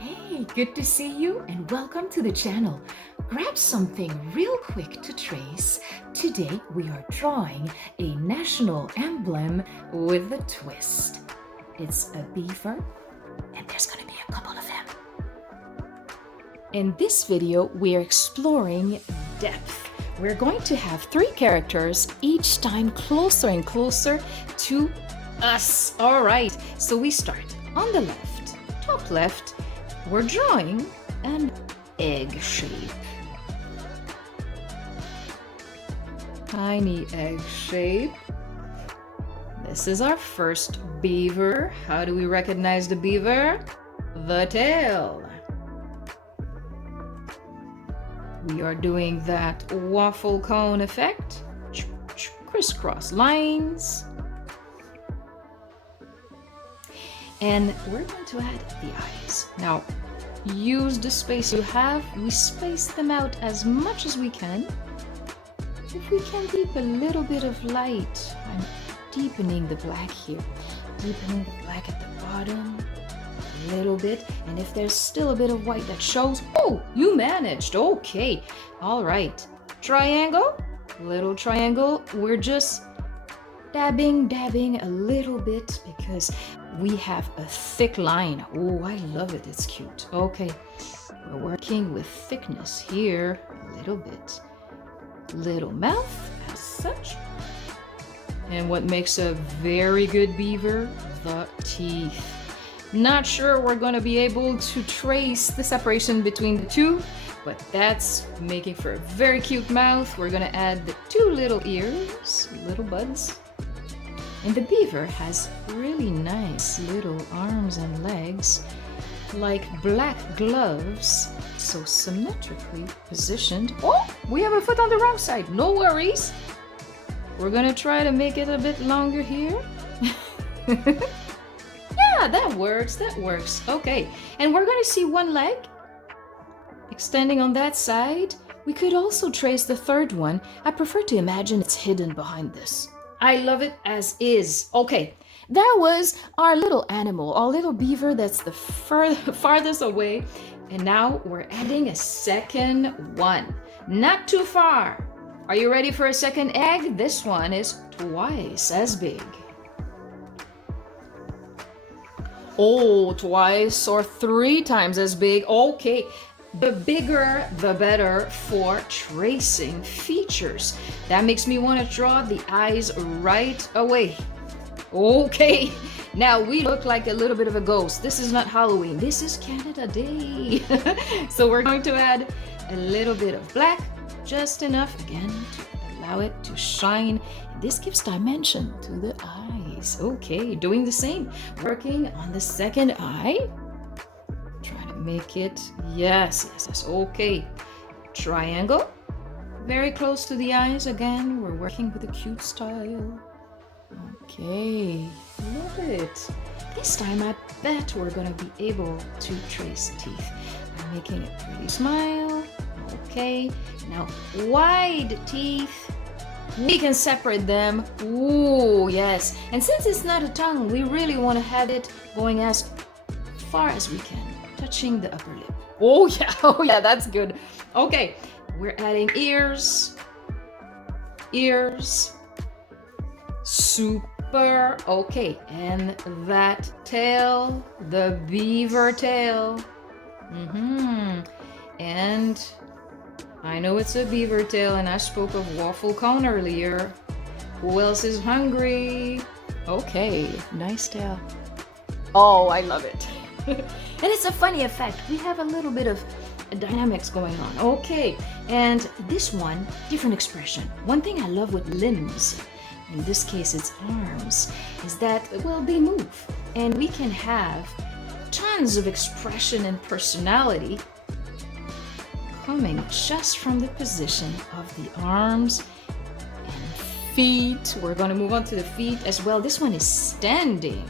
Hey, good to see you and welcome to the channel. Grab something real quick to trace. Today we are drawing a national emblem with a twist. It's a beaver and there's going to be a couple of them. In this video we are exploring depth. We're going to have 3 characters, each time closer and closer to us. All right, so we start on the left, top left. We're drawing an egg shape. Tiny egg shape. This is our first beaver. How do we recognize the beaver? The tail. We are doing that waffle cone effect. Crisscross lines. And we're going to add the eyes. Now, use the space you have. We space them out as much as we can. If we can keep a little bit of light, I'm deepening the black here. Deepening the black at the bottom a little bit. And if there's still a bit of white that shows, oh, you managed. Okay. All right. Triangle, little triangle. We're just dabbing a little bit because we have a thick line. Oh, I love it. It's cute. Okay, we're working with thickness here a little bit. Little mouth as such. And what makes a very good beaver? The teeth. Not sure we're going to be able to trace the separation between the two, but that's making for a very cute mouth. We're going to add the 2 little ears, little buds. And the beaver has really nice little arms and legs, like black gloves, so symmetrically positioned. Oh, we have a foot on the wrong side. No worries. We're gonna try to make it a bit longer here. Yeah, that works, that works. Okay, and we're gonna see 1 leg extending on that side. We could also trace the 3rd one. I prefer to imagine it's hidden behind this. I love it as is. Okay, that was our little animal, our little beaver that's the farthest away. And now we're adding a second one. Not too far. Are you ready for a second egg? This one is twice as big. Oh, twice or 3 times as big. Okay. The bigger, the better for tracing features. That makes me want to draw the eyes right away. Okay, now we look like a little bit of a ghost. This is not Halloween, this is Canada Day. So we're going to add a little bit of black, just enough, again, to allow it to shine. And this gives dimension to the eyes. Okay, doing the same. Working on the second eye. Make it, yes, okay. Triangle, very close to the eyes. Again, we're working with a cute style. Okay, love it. This time I bet we're gonna be able to trace teeth. I'm making a pretty smile. Okay, now wide teeth. We can separate them. Ooh, yes. And since it's not a tongue, we really want to have it going as far as we can, touching the upper lip. Oh yeah, that's good. Okay, we're adding ears. Super. Okay, and that tail, the beaver tail. And I know it's a beaver tail, and I spoke of waffle cone earlier. Who else is hungry? Okay, nice tail. Oh, I love it. And it's a funny effect. We have a little bit of dynamics going on. Okay, and this one, different expression. One thing I love with limbs, in this case it's arms, is that, well, they move. And we can have tons of expression and personality coming just from the position of the arms and feet. We're going to move on to the feet as well. This one is standing.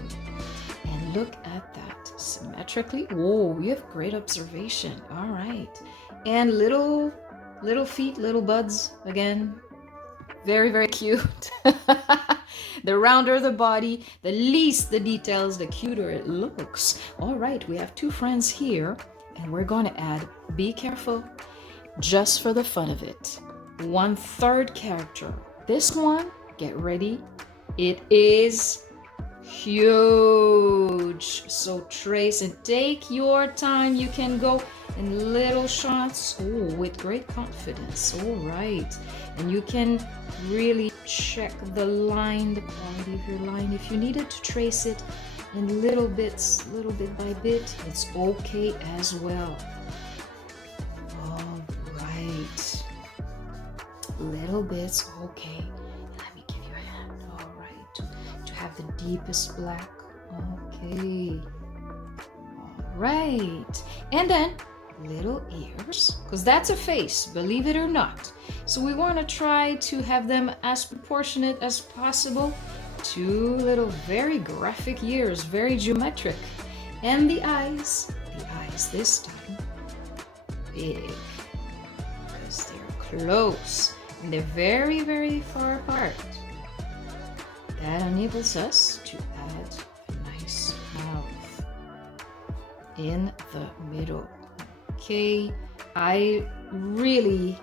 And look at that. Symmetrically. Whoa, you have great observation. All right. And little feet, little buds again. Very, very cute. The rounder the body, the least the details, the cuter it looks. All right, we have two friends here, and we're going to add, be careful, just for the fun of it, 1/3 character. This one, get ready, it is huge. So trace and take your time. You can go in little shots, with great confidence. All right, and you can really check the line, the quality of your line. If you needed to trace it in little bits, little bit by bit, it's okay as well. All right, little bits, okay. Let me give you a hand. All right, to have the deepest black. Okay, all right, and then little ears, because that's a face, believe it or not. So we want to try to have them as proportionate as possible. Two little very graphic ears, very geometric. And the eyes this time big, because they're close and they're very, very far apart. That enables us to add a nice mouth in the middle. Okay, I really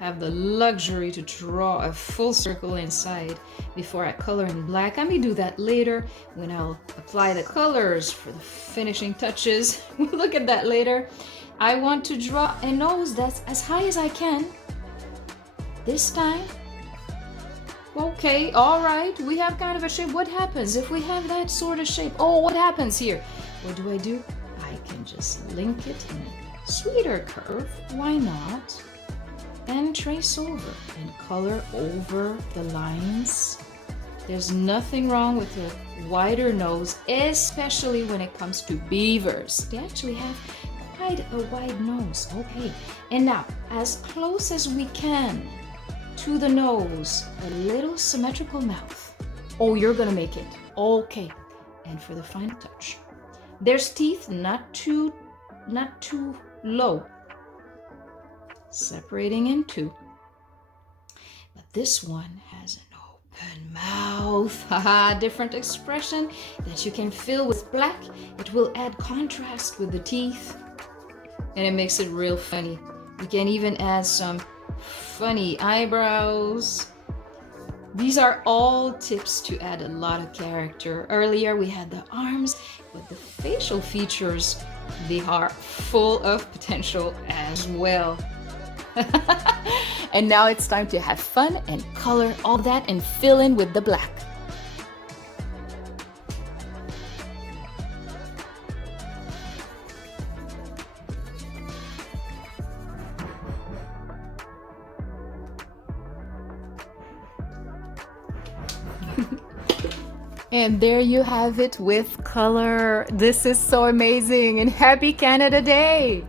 have the luxury to draw a full circle inside before I color in black. I may do that later when I'll apply the colors for the finishing touches. We'll look at that later. I want to draw a nose that's as high as I can. This time, okay, all right, we have kind of a shape. What happens if we have that sort of shape? Oh, what happens here? What do? I can just link it in a sweeter curve, why not? And trace over and color over the lines. There's nothing wrong with a wider nose, especially when it comes to beavers. They actually have quite a wide nose. Okay, and now as close as we can to the nose, a little symmetrical mouth. Oh, you're gonna make it. Okay, and for the final touch, there's teeth, not too low, separating in two. But this one has an open mouth. Haha, different expression that you can fill with black. It will add contrast with the teeth, and it makes it real funny. You can even add some funny eyebrows. These are all tips to add a lot of character. Earlier we had the arms, but the facial features, they are full of potential as well. And now it's time to have fun and color all that and fill in with the black. And there you have it with color. This is so amazing, and happy Canada Day!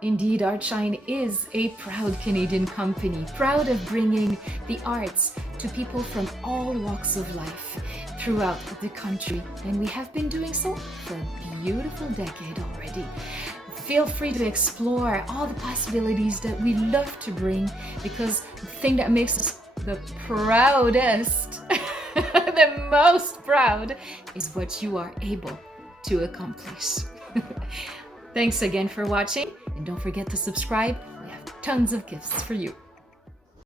Indeed, Artshine is a proud Canadian company, proud of bringing the arts to people from all walks of life throughout the country. And we have been doing so for a beautiful decade already. Feel free to explore all the possibilities that we love to bring, because the thing that makes us the proudest, the most proud, is what you are able to accomplish. Thanks again for watching, and don't forget to subscribe. We have tons of gifts for you.